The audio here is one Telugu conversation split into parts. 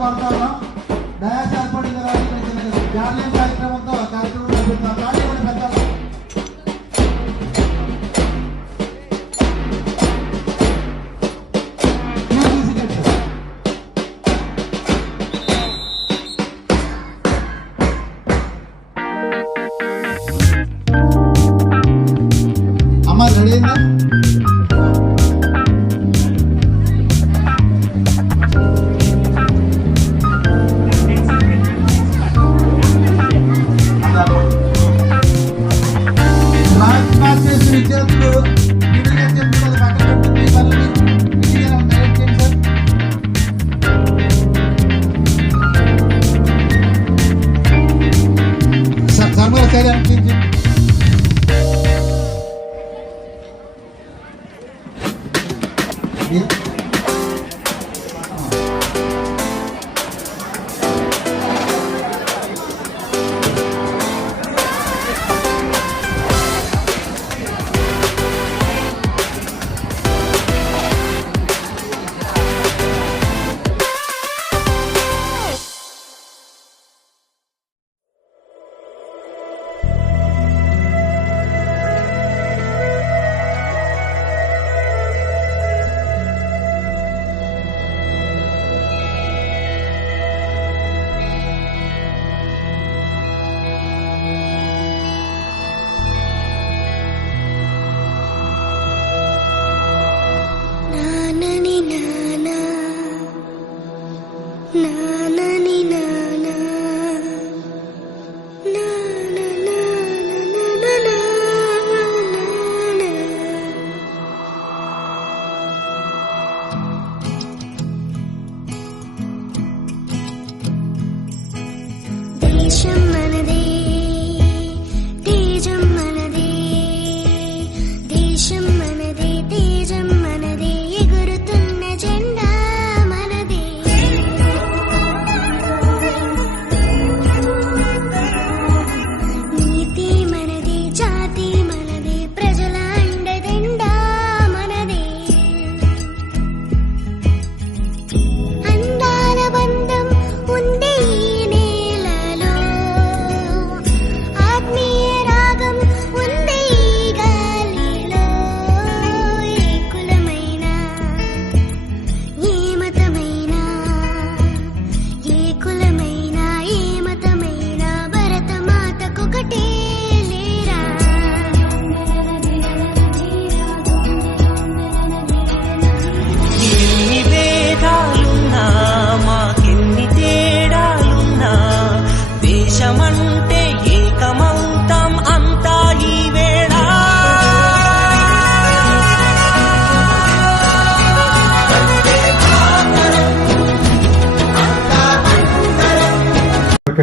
పాటలు పాడుతా ఉన్నాం. డయాస్ ఏర్పడింది జాతీయ కార్యక్రమంతో కార్యక్రమం జరుగుతున్నాం. పెద్ద అమ్మ రెడీ అయిందా? విద్యార్థులు సర్మల సైడ్ అనిపించింది.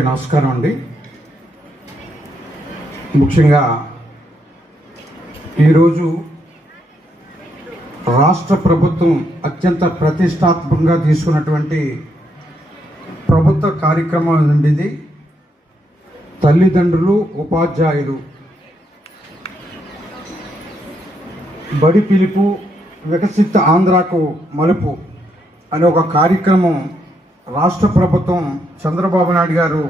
నమస్కారం అండి. ముఖ్యంగా ఈరోజు రాష్ట్ర ప్రభుత్వం అత్యంత ప్రతిష్టాత్మకంగా తీసుకున్నటువంటి ప్రభుత్వ కార్యక్రమం నుండి తల్లిదండ్రులు ఉపాధ్యాయులు బడి పిలుపు వికసిత ఆంధ్రాకు మలుపు అనే ఒక కార్యక్రమం రాష్ట్ర ప్రభుత్వం చంద్రబాబు నాయుడు గారు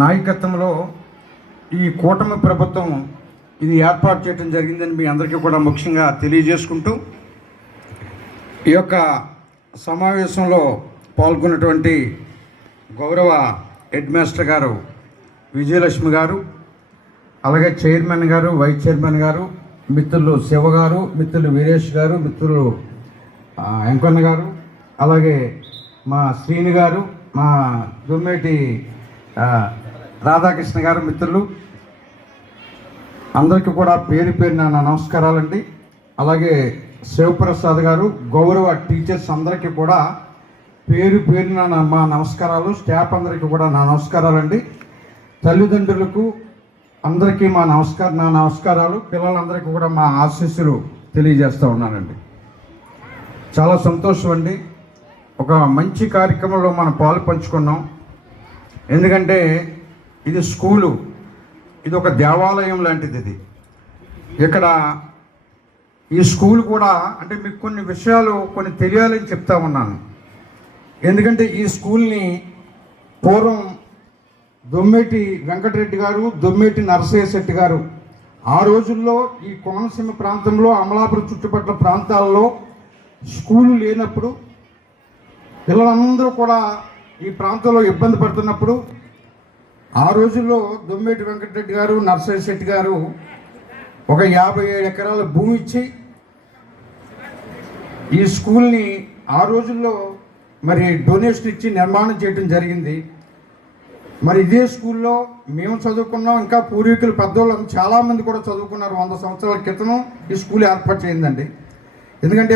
నాయకత్వంలో ఈ కూటమి ప్రభుత్వం ఇది ఏర్పాటు చేయడం జరిగిందని మీ అందరికీ కూడా ముఖ్యంగా తెలియజేసుకుంటూ ఈ యొక్క సమావేశంలో పాల్గొన్నటువంటి గౌరవ హెడ్ మాస్టర్ గారు విజయలక్ష్మి గారు, అలాగే చైర్మన్ గారు, వైస్ చైర్మన్ గారు, మిత్రులు శివ గారు, మిత్రులు వీరేష్ గారు, మిత్రులు వెంకన్న గారు, అలాగే మా శ్రీని గారు, మా దుమ్మేటి రాధాకృష్ణ గారు, మిత్రులు అందరికీ కూడా పేరు పేరున నా నమస్కారాలండి. అలాగే శివప్రసాద్ గారు, గౌరవ టీచర్స్ అందరికీ కూడా పేరు పేరున మా నమస్కారాలు. స్టాఫ్ అందరికీ కూడా నా నమస్కారాలండి. తల్లిదండ్రులకు అందరికీ నా నమస్కారాలు. పిల్లలందరికీ కూడా మా ఆశీస్సులు తెలియజేస్తూ ఉన్నానండి. చాలా సంతోషం అండి. ఒక మంచి కార్యక్రమంలో మనం పాలు పంచుకున్నాం. ఎందుకంటే ఇది స్కూలు, ఇది ఒక దేవాలయం లాంటిది. ఇది ఇక్కడ ఈ స్కూల్ కూడా అంటే మీకు కొన్ని విషయాలు కొన్ని తెలియాలని చెప్తా ఉన్నాను. ఎందుకంటే ఈ స్కూల్ని పూర్వం దొమ్మేటి వెంకటరెడ్డి గారు, దొమ్మేటి నరసయ్య శెట్టి గారు ఆ రోజుల్లో ఈ కోనసీమ ప్రాంతంలో అమలాపురం చుట్టుపక్కల ప్రాంతాల్లో స్కూలు లేనప్పుడు పిల్లలందరూ కూడా ఈ ప్రాంతంలో ఇబ్బంది పడుతున్నప్పుడు ఆ రోజుల్లో దొమ్మేటి వెంకటరెడ్డి గారు, నరసయ్య శెట్టి గారు ఒక 57 ఎకరాల భూమి ఇచ్చి ఈ స్కూల్ని ఆ రోజుల్లో మరి డొనేషన్ ఇచ్చి నిర్మాణం చేయడం జరిగింది. మరి ఇదే స్కూల్లో మేము చదువుకున్నాం, ఇంకా పూర్వీకులు పెద్దోళ్ళు చాలామంది కూడా చదువుకున్నారు. 100 సంవత్సరాల క్రితం ఈ స్కూల్ ఏర్పాటు చేయిందండి. ఎందుకంటే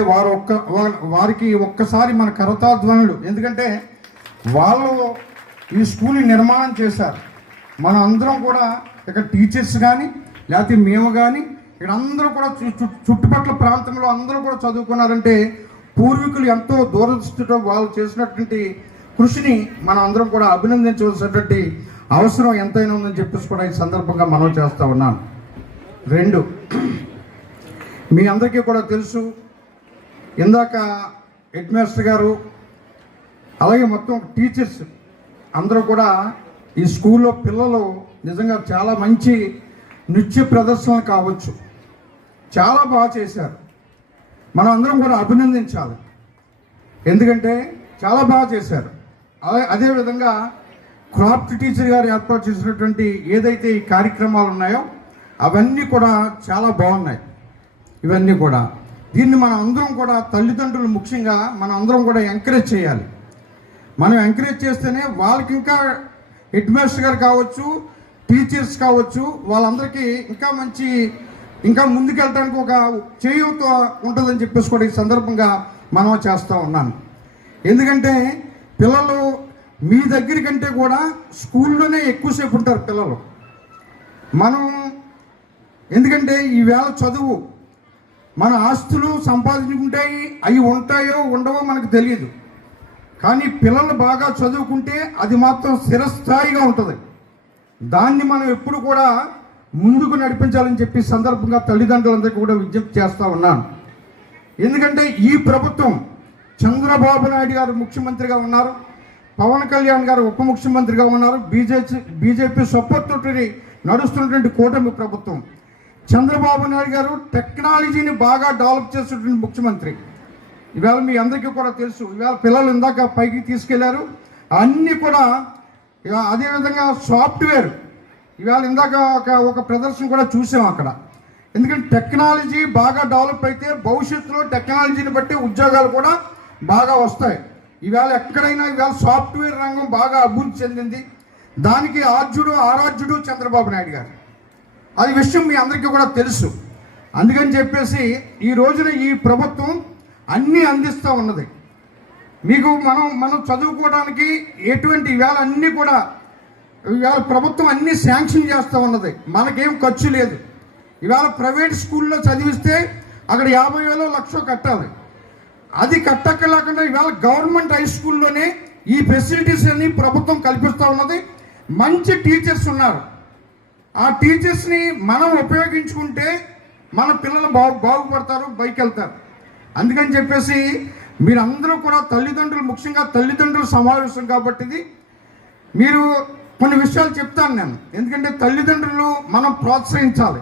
వారికి ఒక్కసారి మన కరతాధ్వనులు, ఎందుకంటే వాళ్ళు ఈ స్కూల్ని నిర్మాణం చేశారు. మన అందరం కూడా ఇక్కడ టీచర్స్ కానీ లేకపోతే మేము కానీ ఇక్కడ అందరూ కూడా చుట్టుపక్కల ప్రాంతంలో అందరూ కూడా చదువుకున్నారంటే పూర్వీకులు ఎంతో దూరదృష్టితో వాళ్ళు చేసినటువంటి కృషిని మనం అందరం కూడా అభినందించవలసినటువంటి అవసరం ఎంతైనా ఉందని చెప్పేసి కూడా ఈ సందర్భంగా మనం చేస్తూ ఉన్నాను. 2, మీ అందరికీ కూడా తెలుసు, ఇందాక హెడ్ మాస్టర్ గారు అలాగే మొత్తం టీచర్స్ అందరూ కూడా ఈ స్కూల్లో పిల్లలు నిజంగా చాలా మంచి నృత్య ప్రదర్శనలు కావచ్చు, చాలా బాగా చేశారు. మనం అందరం కూడా అభినందించాలి, ఎందుకంటే చాలా బాగా చేశారు. అదేవిధంగా క్రాఫ్ట్ టీచర్ గారు ఏర్పాటు చేసినటువంటి ఏదైతే ఈ కార్యక్రమాలు ఉన్నాయో అవన్నీ కూడా చాలా బాగున్నాయి. ఇవన్నీ కూడా దీన్ని మనం అందరం కూడా తల్లిదండ్రులు ముఖ్యంగా మనం అందరం కూడా ఎంకరేజ్ చేయాలి. మనం ఎంకరేజ్ చేస్తేనే వాళ్ళకి ఇంకా హెడ్ మాస్టర్ గారు కావచ్చు, టీచర్స్ కావచ్చు, వాళ్ళందరికీ ఇంకా ముందుకెళ్ళడానికి ఒక చేయూత ఉంటుందని చెప్పేసి కూడా ఈ సందర్భంగా మనం చేస్తూ ఉన్నాను. ఎందుకంటే పిల్లలు మీ దగ్గర కంటే కూడా స్కూల్లోనే ఎక్కువసేపు ఉంటారు పిల్లలు. మనం ఎందుకంటే ఈవేళ చదువు మన ఆస్తులు సంపాదించుకుంటాయి, అవి ఉంటాయో ఉండవో మనకు తెలియదు. కానీ పిల్లలు బాగా చదువుకుంటే అది మాత్రం స్థిరస్థాయిగా ఉంటుంది. దాన్ని మనం ఎప్పుడు కూడా ముందుకు నడిపించాలని చెప్పి సందర్భంగా తల్లిదండ్రులందరికీ కూడా విజ్ఞప్తి చేస్తూ ఉన్నాను. ఎందుకంటే ఈ ప్రభుత్వం చంద్రబాబు నాయుడు గారు ముఖ్యమంత్రిగా ఉన్నారు, పవన్ కళ్యాణ్ గారు ఉప ముఖ్యమంత్రిగా ఉన్నారు, బీజేపీ సపోర్ట్ తోటి నడుస్తున్నటువంటి కూటమి ప్రభుత్వం. చంద్రబాబు నాయుడు గారు టెక్నాలజీని బాగా డెవలప్ చేస్తున్నటువంటి ముఖ్యమంత్రి. ఇవాళ మీ అందరికీ కూడా తెలుసు, ఇవాళ పిల్లలు ఇందాక పైకి తీసుకెళ్లారు అన్నీ కూడా. అదేవిధంగా సాఫ్ట్వేర్ ఇవాళ ఇందాక ఒక ప్రదర్శన కూడా చూసాం అక్కడ. ఎందుకంటే టెక్నాలజీ బాగా డెవలప్ అయితే భవిష్యత్తులో టెక్నాలజీని బట్టి ఉద్యోగాలు కూడా బాగా వస్తాయి. ఇవాళ ఎక్కడైనా ఇవాళ సాఫ్ట్వేర్ రంగం బాగా అభివృద్ధి చెందింది. దానికి ఆరాధ్యుడు చంద్రబాబు నాయుడు గారు. అది విషయం మీ అందరికీ కూడా తెలుసు. అందుకని చెప్పేసి ఈ రోజున ఈ ప్రభుత్వం అన్నీ అందిస్తూ ఉన్నది మీకు. మనం చదువుకోవడానికి ఎటువంటి ఇవాళ అన్నీ కూడా ఇవాళ ప్రభుత్వం అన్నీ శాంక్షన్ చేస్తూ ఉన్నది. మనకేం ఖర్చు లేదు. ఇవాళ ప్రైవేట్ స్కూల్లో చదివిస్తే అక్కడ 50,000 1,00,000 కట్టాలి. అది కట్టక్కలేకుండా ఇవాళ గవర్నమెంట్ హై స్కూల్లోనే ఈ ఫెసిలిటీస్ అన్ని ప్రభుత్వం కల్పిస్తూ ఉన్నది. మంచి టీచర్స్ ఉన్నారు. ఆ టీచర్స్ని మనం ఉపయోగించుకుంటే మన పిల్లలు బాగుపడతారు, పైకి వెళ్తారు. అందుకని చెప్పేసి మీరందరూ కూడా తల్లిదండ్రులు, ముఖ్యంగా తల్లిదండ్రుల సమావేశం కాబట్టి ఇది మీరు కొన్ని విషయాలు చెప్తాను నేను. ఎందుకంటే తల్లిదండ్రులు మనం ప్రోత్సహించాలి.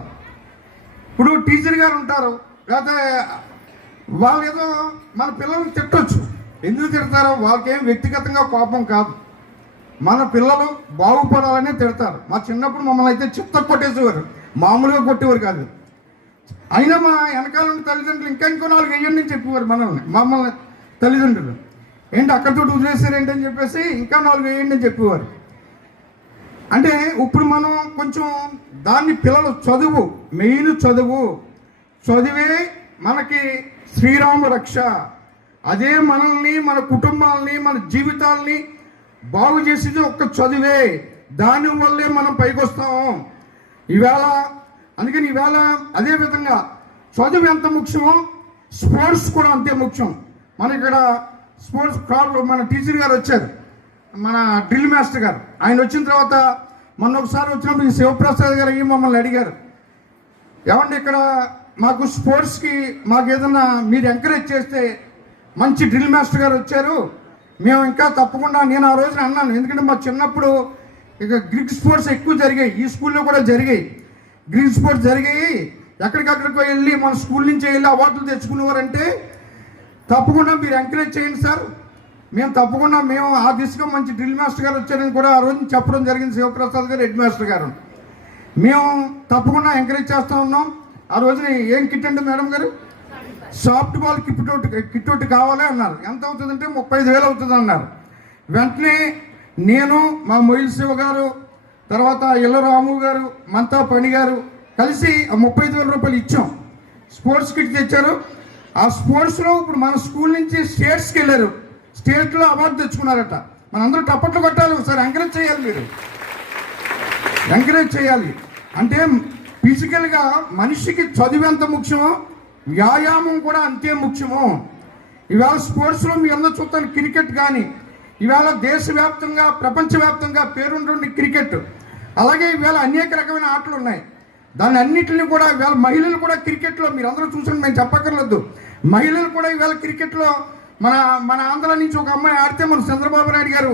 ఇప్పుడు టీచర్ గారు ఉంటారు, లేకపోతే వాళ్ళు ఏదో మన పిల్లల్ని తిట్టొచ్చు. ఎందుకు తిడతారో వాళ్ళకేం వ్యక్తిగతంగా కోపం కాదు, మన పిల్లలు బాగుపడాలనే తిడతారు. మా చిన్నప్పుడు మమ్మల్ని అయితే చిత్త కొట్టేసేవారు, మామూలుగా కొట్టేవారు కాదు. అయినా మా వెనకాల తల్లిదండ్రులు ఇంకా 4 వేయండి అని చెప్పేవారు మమ్మల్ని తల్లిదండ్రులు. ఏంటి అక్కడితో వదిలేశారు ఏంటని చెప్పేసి ఇంకా 4 వేయండి అని చెప్పేవారు. అంటే ఇప్పుడు మనం కొంచెం దాన్ని పిల్లలు మెయిన్ చదివే మనకి శ్రీరామ రక్ష. అదే మనల్ని, మన కుటుంబాలని, మన జీవితాలని బాగు చేసేది ఒక్క చదివే. దానివల్లే మనం పైకి వస్తాము ఈవేళ. అందుకని ఈవేళ అదేవిధంగా చదువు ఎంత ముఖ్యమో స్పోర్ట్స్ కూడా అంతే ముఖ్యం. మన ఇక్కడ స్పోర్ట్స్ మన టీచర్ గారు వచ్చారు, మన డ్రిల్ మాస్టర్ గారు. ఆయన వచ్చిన తర్వాత మొన్న ఒకసారి వచ్చినప్పుడు శివప్రసాద్ గారు మమ్మల్ని అడిగారు, ఏమంటే ఇక్కడ మాకు స్పోర్ట్స్కి మాకు ఏదన్నా మీరు ఎంకరేజ్ చేస్తే, మంచి డ్రిల్ మాస్టర్ గారు వచ్చారు, మేము ఇంకా తప్పకుండా, నేను ఆ రోజున అన్నాను, ఎందుకంటే మా చిన్నప్పుడు ఇక గ్రీక్ స్పోర్ట్స్ ఎక్కువ జరిగాయి, ఈ స్కూల్లో కూడా జరిగాయి. గ్రీక్ స్పోర్ట్స్ జరిగాయి, ఎక్కడికక్కడికో వెళ్ళి మన స్కూల్ నుంచి వెళ్ళి అవార్డులు తెచ్చుకునేవారంటే తప్పకుండా మీరు ఎంకరేజ్ చేయండి సార్. మేము తప్పకుండా మేము ఆ దిశగా మంచి డ్రిల్ మాస్టర్ గారు వచ్చారని కూడా ఆ రోజు చెప్పడం జరిగింది, శివప్రసాద్ గారు హెడ్ మాస్టర్ గారు. మేము తప్పకుండా ఎంకరేజ్ చేస్తూ ఉన్నాం. ఆ రోజున ఏం కిట్ అంటే మేడం గారు, సాఫ్ట్ బాల్ కిట్ ఒకటి కావాలి అన్నారు. ఎంత అవుతుందంటే 35,000 అవుతుంది అన్నారు. వెంటనే నేను, మా మొయిల్ శివ గారు, తర్వాత ఇళ్ళ రాము గారు, మంతా పని గారు కలిసి ఆ 35,000 రూపాయలు ఇచ్చాం. స్పోర్ట్స్ కిట్ తెచ్చారు. ఆ స్పోర్ట్స్లో ఇప్పుడు మన స్కూల్ నుంచి స్టేట్స్కి వెళ్ళారు, స్టేట్లో అవార్డు తెచ్చుకున్నారట. మనందరూ టప్పట్లు కొట్టాలి, ఒకసారి ఎంకరేజ్ చేయాలి, మీరు ఎంకరేజ్ చేయాలి. అంటే ఫిజికల్గా మనిషికి చదువు ఎంత ముఖ్యమో వ్యాయామం కూడా అంతే ముఖ్యము. ఇవాళ స్పోర్ట్స్లో మీ అందరూ చూస్తాను, క్రికెట్ కానీ ఇవాళ దేశవ్యాప్తంగా ప్రపంచవ్యాప్తంగా పేరుంటుంది క్రికెట్. అలాగే ఇవాళ అనేక రకమైన ఆటలు ఉన్నాయి. దాన్ని అన్నింటినీ కూడా ఇవాళ మహిళలు కూడా క్రికెట్లో మీరు అందరూ చూసండి, మేము చెప్పక్కర్లేదు, మహిళలు కూడా ఇవాళ క్రికెట్లో మన ఆంధ్ర నుంచి ఒక అమ్మాయి ఆడితే మన చంద్రబాబు నాయుడు గారు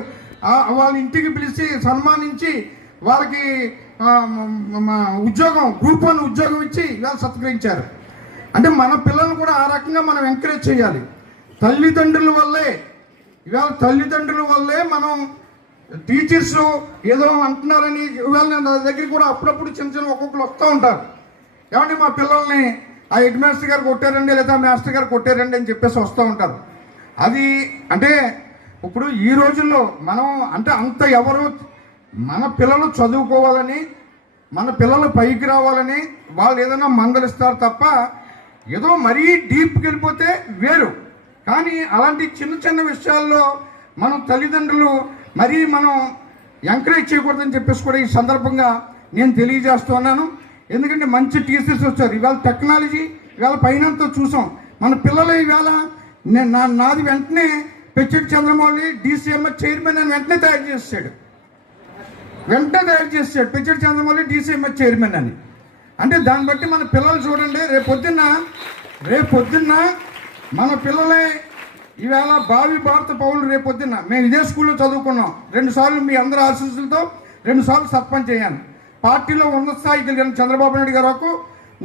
వాళ్ళ ఇంటికి పిలిచి సన్మానించి వాళ్ళకి ఉద్యోగం గ్రూప్ 1 ఉద్యోగం ఇచ్చి ఇవాళ సత్కరించారు. అంటే మన పిల్లల్ని కూడా ఆ రకంగా మనం ఎంకరేజ్ చేయాలి. తల్లిదండ్రుల వల్లే మనం టీచర్స్ ఏదో అంటున్నారని ఇవాళ నా దగ్గర కూడా అప్పుడప్పుడు చిన్న ఒక్కొక్కరు వస్తూ ఉంటారు. ఏమంటే మా పిల్లల్ని ఆ హెడ్ మాస్టర్ గారు కొట్టారండి లేదా మాస్టర్ గారు కొట్టారండి అని చెప్పేసి వస్తూ ఉంటారు. అది అంటే ఇప్పుడు ఈ రోజుల్లో మనం అంటే అంత ఎవరు మన పిల్లలు చదువుకోవాలని, మన పిల్లలు పైకి రావాలని వాళ్ళు ఏదైనా మందలిస్తారు తప్ప ఏదో మరీ డీప్కి వెళ్ళిపోతే వేరు. కానీ అలాంటి చిన్న విషయాల్లో మనం తల్లిదండ్రులు మరీ మనం ఎంకరేజ్ చేయకూడదని చెప్పేసి కూడా ఈ సందర్భంగా నేను తెలియజేస్తున్నాను. ఎందుకంటే మంచి టీచర్స్ వచ్చారు. ఇవాళ టెక్నాలజీ ఇవాళ పైనంతా చూసాం. మన పిల్లలు ఇవాళ నాది వెంటనే పెచ్చెట్టి చంద్రమౌళి DCMS చైర్మన్ అని వెంటనే తయారు చేశాడు. పెచ్చెట్టి చంద్రమౌళి DCMS చైర్మన్ అని. అంటే దాన్ని బట్టి మన పిల్లలు చూడండి, రేపొద్దున్న మన పిల్లలే ఇవాళ భావి భారత పౌరులు. రేపొద్దున్న మేము ఇదే స్కూల్లో చదువుకున్నాం. 2 సార్లు మీ అందరి ఆశీస్సులతో 2 సార్లు సర్పంచ్ అయ్యాను. పార్టీలో ఉన్నత స్థాయికి వెళ్ళిన చంద్రబాబు నాయుడు గారు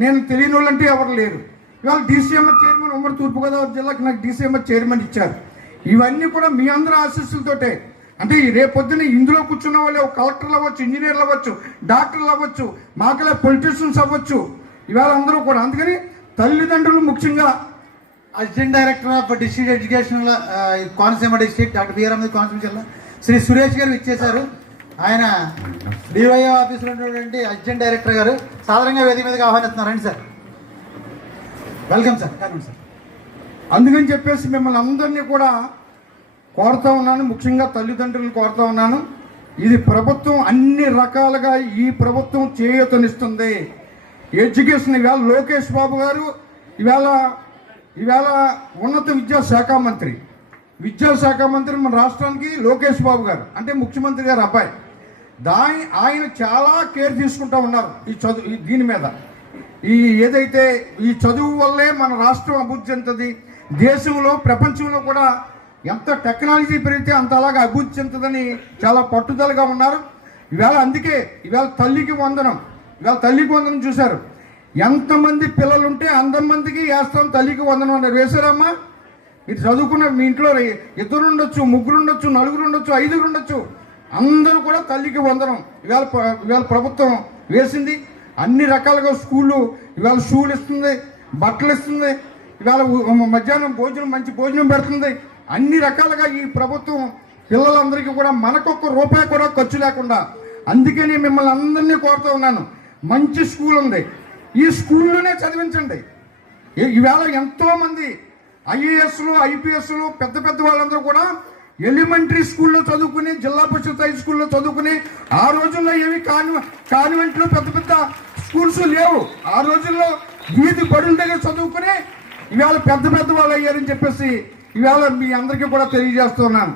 నేను తెలియని వాళ్ళంటే ఎవరు లేరు. ఇవాళ DCMS చైర్మన్ ఉమ్మడి తూర్పుగోదావరి జిల్లాకి నాకు DCMS చైర్మన్ ఇచ్చారు. ఇవన్నీ కూడా మీ అందరి ఆశీస్సులతోటే. అంటే రేపొద్దున ఇందులో కూర్చున్న వాళ్ళే కలెక్టర్లు అవ్వచ్చు, ఇంజనీర్లు అవ్వచ్చు, డాక్టర్లు అవ్వచ్చు, మాకలే పొలిటీషియన్స్ అవ్వచ్చు, ఇవాళ అందరూ కూడా. అందుకని తల్లిదండ్రులు ముఖ్యంగా assistant director of district education Konaseema district doctor B R Ambedkar Konaseema జిల్లా శ్రీ సురేష్ గారు ఇచ్చేశారు. ఆయన డివైఓ ఆఫీసులో ఉన్నటువంటి అసిస్టెంట్ డైరెక్టర్ గారు సాధారణంగా వేదిక మీదకి ఆహ్వానిస్తున్నారండి సార్. Welcome sir. అందుకని చెప్పేసి మిమ్మల్ని అందరినీ కూడా కోరుతూ ఉన్నాను, ముఖ్యంగా తల్లిదండ్రులను కోరుతూ ఉన్నాను. ఇది ప్రభుత్వం అన్ని రకాలుగా ఈ ప్రభుత్వం చేయూతనిస్తుంది. ఎడ్యుకేషన్ ఇవాళ లోకేష్ బాబు గారు ఇవాళ ఉన్నత విద్యాశాఖ మంత్రి మన రాష్ట్రానికి లోకేష్ బాబు గారు, అంటే ముఖ్యమంత్రి గారు అబ్బాయి. ఆయన చాలా కేర్ తీసుకుంటూ ఉన్నారు దీని మీద. ఏదైతే ఈ చదువు వల్లే మన రాష్ట్రం అభివృద్ధి చెందుతుంది. దేశంలో ప్రపంచంలో కూడా ఎంత టెక్నాలజీ పెరిగితే అంత అలాగా అభివృద్ధి చెందుతుందని చాలా పట్టుదలగా ఉన్నారు. అందుకే తల్లికి వందనం చూశారు. ఎంతమంది పిల్లలు ఉంటే అంతమందికి వేస్తాం తల్లికి వందనం అన్నారు. వేశారమ్మా? మీరు చదువుకున్న మీ ఇంట్లో 2 ఉండొచ్చు, 3 ఉండొచ్చు, 4 ఉండొచ్చు, 5 ఉండొచ్చు, అందరూ కూడా తల్లికి వందనం ఇవాళ ప్రభుత్వం వేసింది. అన్ని రకాలుగా షూలు ఇస్తుంది, బట్టలు ఇస్తుంది, మధ్యాహ్నం మంచి భోజనం పెడుతుంది. అన్ని రకాలుగా ఈ ప్రభుత్వం పిల్లలందరికీ కూడా మనకొక్క రూపాయి కూడా ఖర్చు లేకుండా. అందుకని మిమ్మల్ని అందరినీ కోరుతూ ఉన్నాను, మంచి స్కూల్ ఉంది, ఈ స్కూల్లోనే చదివించండి. ఈవేళ ఎంతోమంది IASలు, IPSలు పెద్ద వాళ్ళందరూ కూడా ఎలిమెంటరీ స్కూల్లో చదువుకుని, జిల్లా పరిషత్ హై స్కూల్లో చదువుకుని, ఆ రోజుల్లో ఏమి కాన్వెంట్లు పెద్ద స్కూల్స్ లేవు. ఆ రోజుల్లో వీధి బడుల దగ్గర చదువుకుని ఇవాళ పెద్ద వాళ్ళు అయ్యారని చెప్పేసి ఇవాళ మీ అందరికీ కూడా తెలియజేస్తున్నాను.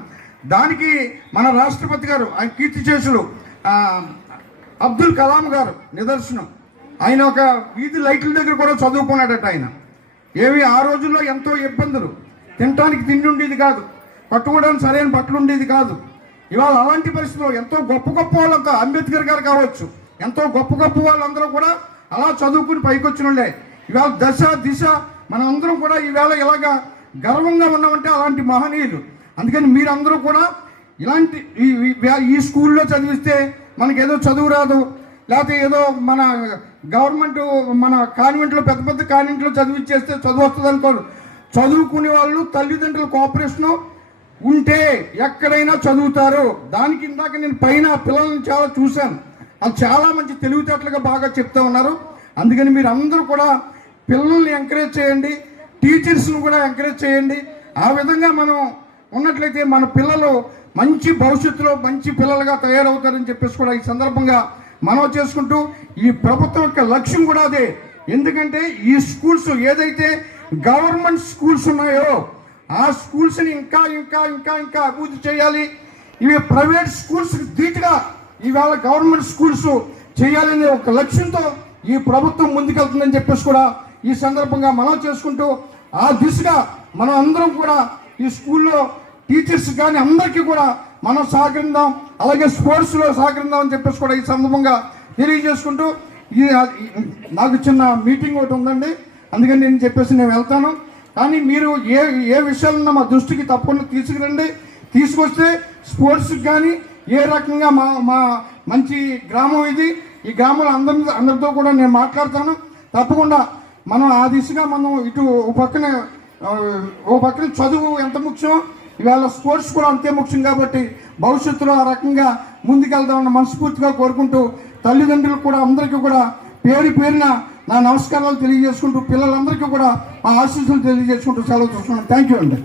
దానికి మన రాష్ట్రపతి గారు, ఆయన కీర్తిశేషులు అబ్దుల్ కలాం గారు నిదర్శనం. ఆయన ఒక వీధి లైట్ల దగ్గర కూడా చదువుకున్నాడట. ఆయన ఆ రోజుల్లో ఎంతో ఇబ్బందులు, తినటానికి తిండి ఉండేది కాదు. కట్టుకోవడానికి సరైన బట్టలు ఉండేది కాదు. ఇవాళ అలాంటి పరిస్థితుల్లో ఎంతో గొప్ప గొప్ప వాళ్ళంతా, అంబేద్కర్ గారు కావచ్చు, ఎంతో గొప్ప గొప్ప వాళ్ళందరూ కూడా అలా చదువుకుని పైకి వచ్చినోళ్ళే. ఇవాళ దశ దిశ మనందరం కూడా ఈవేళ ఇలాగా గర్వంగా ఉన్నామంటే అలాంటి మహనీయులు. అందుకని మీరందరూ కూడా ఇలాంటి ఈ స్కూల్లో చదివిస్తే మనకేదో చదువు రాదు, లేకపోతే ఏదో మన గవర్నమెంట్ మన కాన్వెంట్లో పెద్ద పెద్ద కాన్వెంట్లో చదివిచ్చేస్తే చదువు వస్తుంది అనుకోరు. చదువుకునే వాళ్ళు తల్లిదండ్రుల కోఆపరేషను ఉంటే ఎక్కడైనా చదువుతారు. దానికి ఇందాక నేను పైన పిల్లల్ని చాలా చూశాను, వాళ్ళు చాలా మంచి తెలివితేటలుగా బాగా చెప్తూ ఉన్నారు. అందుకని మీరు అందరూ కూడా పిల్లల్ని ఎంకరేజ్ చేయండి, టీచర్స్ని కూడా ఎంకరేజ్ చేయండి. ఆ విధంగా మనం ఉన్నట్లయితే మన పిల్లలు మంచి భవిష్యత్తులో మంచి పిల్లలుగా తయారవుతారని చెప్పేసి కూడా ఈ సందర్భంగా మనం చేసుకుంటూ, ఈ ప్రభుత్వం యొక్క లక్ష్యం కూడా అదే. ఎందుకంటే ఈ స్కూల్స్ ఏదైతే గవర్నమెంట్ స్కూల్స్ ఉన్నాయో ఆ స్కూల్స్ని ఇంకా ఇంకా ఇంకా ఇంకా అభివృద్ధి చేయాలి. ఇవి ప్రైవేట్ స్కూల్స్ ధీటుగా ఈవేళ గవర్నమెంట్ స్కూల్స్ చేయాలనే ఒక లక్ష్యంతో ఈ ప్రభుత్వం ముందుకెళ్తుందని చెప్పేసి కూడా ఈ సందర్భంగా మనం చేసుకుంటూ, ఆ దిశగా మనం అందరం కూడా ఈ స్కూల్లో టీచర్స్ కానీ అందరికీ కూడా మనం సహకరిద్దాం, అలాగే స్పోర్ట్స్లో సహకరిద్దాం అని చెప్పేసి కూడా ఈ సందర్భంగా తెలియజేసుకుంటూ, నాకు చిన్న మీటింగ్ ఒకటి ఉందండి, అందుకని నేను చెప్పేసి నేను వెళ్తాను. కానీ మీరు ఏ విషయాలున్నా మా దృష్టికి తప్పకుండా తీసుకురండి. తీసుకొస్తే స్పోర్ట్స్కి కానీ ఏ రకంగా మా మంచి గ్రామం ఇది, ఈ గ్రామంలో అందరితో కూడా నేను మాట్లాడతాను. తప్పకుండా మనం ఆ దిశగా మనం ఇటు ఓ పక్కన చదువు ఎంత ముఖ్యం, ఇవాళ స్పోర్ట్స్ కూడా అంతే ముఖ్యం. కాబట్టి భవిష్యత్తులో ఆ రకంగా ముందుకెళ్దామన్న మనస్ఫూర్తిగా కోరుకుంటూ, తల్లిదండ్రులకు కూడా అందరికీ కూడా పేరున నా నమస్కారాలు తెలియజేసుకుంటూ, పిల్లలందరికీ కూడా మా ఆశీస్సులు తెలియజేసుకుంటూ సెలవు తీసుకున్నాను. థ్యాంక్ యూ అండి.